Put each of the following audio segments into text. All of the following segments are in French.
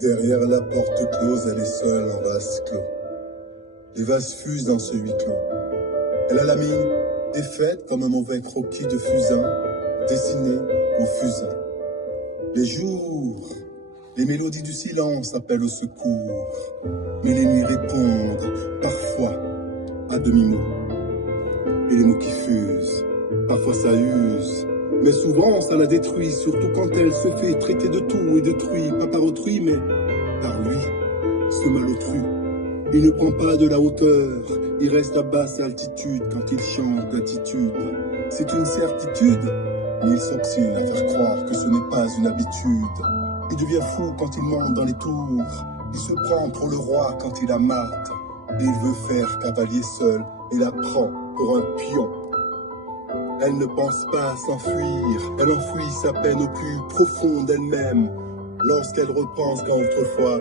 Derrière la porte close, elle est seule en vase clos. Les vases fusent dans ce huis clos. Elle a la mine défaite comme un mauvais croquis de fusain, dessiné au fusain. Les jours, les mélodies du silence appellent au secours, mais les nuits répondent, parfois, à demi-mot. Et les mots qui fusent, parfois ça use, mais souvent ça la détruit, surtout quand elle se fait traiter de tout et détruit, pas par autrui, mais par lui, ce malotru. Il ne prend pas de la hauteur, il reste à basse altitude quand il change d'attitude. C'est une certitude, mais il s'obstine à faire croire que ce n'est pas une habitude. Il devient fou quand il monte dans les tours, il se prend pour le roi quand il la mate. Et il veut faire cavalier seul et la prend pour un pion. Elle ne pense pas à s'enfuir, elle enfouit sa peine au plus profond d'elle-même. Lorsqu'elle repense qu'à autrefois,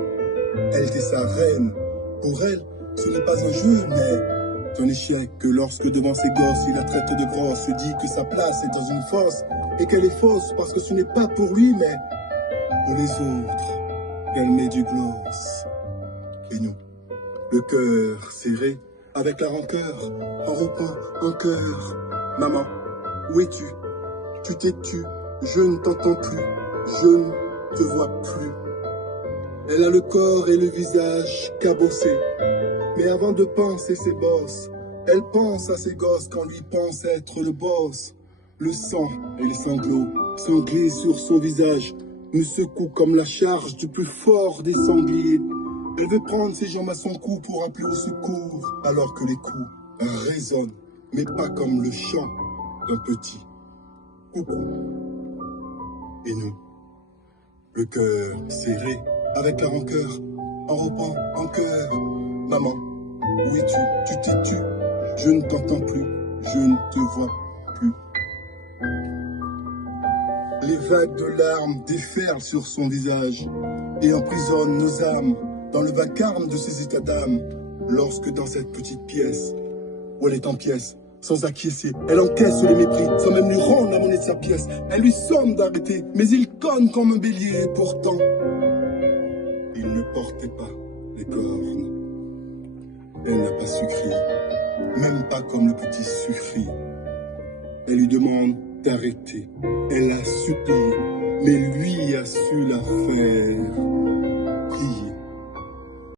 elle était sa reine. Pour elle, ce n'est pas un jeu, mais un échec. Que lorsque devant ses gosses, il la traite de grosse, se dit que sa place est dans une fosse, et qu'elle est fausse parce que ce n'est pas pour lui, mais pour les autres, qu'elle met du gloss. Et nous, le cœur serré, avec la rancœur, en repas, en cœur. Maman, où es-tu? Tu t'es tu, je ne t'entends plus, je ne te vois plus. Elle a le corps et le visage cabossé, mais avant de penser ses bosses, elle pense à ses gosses quand lui pense être le boss. Le sang et les sanglots, sanglés sur son visage, nous secouent comme la charge du plus fort des sangliers. Elle veut prendre ses jambes à son cou pour appeler au secours, alors que les coups résonnent, mais pas comme le chant d'un petit coucou. Et nous, le cœur serré, avec la rancœur, en reprend en cœur. Maman, où es-tu? Tu t'es tu, je ne t'entends plus, je ne te vois plus. Les vagues de larmes déferlent sur son visage et emprisonnent nos âmes dans le vacarme de ses états d'âme. Lorsque dans cette petite pièce, où elle est en pièces, sans acquiescer, elle encaisse les mépris, sans même lui rendre la monnaie de sa pièce. Elle lui somme d'arrêter, mais il conne comme un bélier, et pourtant, il ne portait pas les cornes. Elle n'a pas su crier, même pas comme le petit suffit. Elle lui demande d'arrêter, elle a supplié, mais lui a su la faire.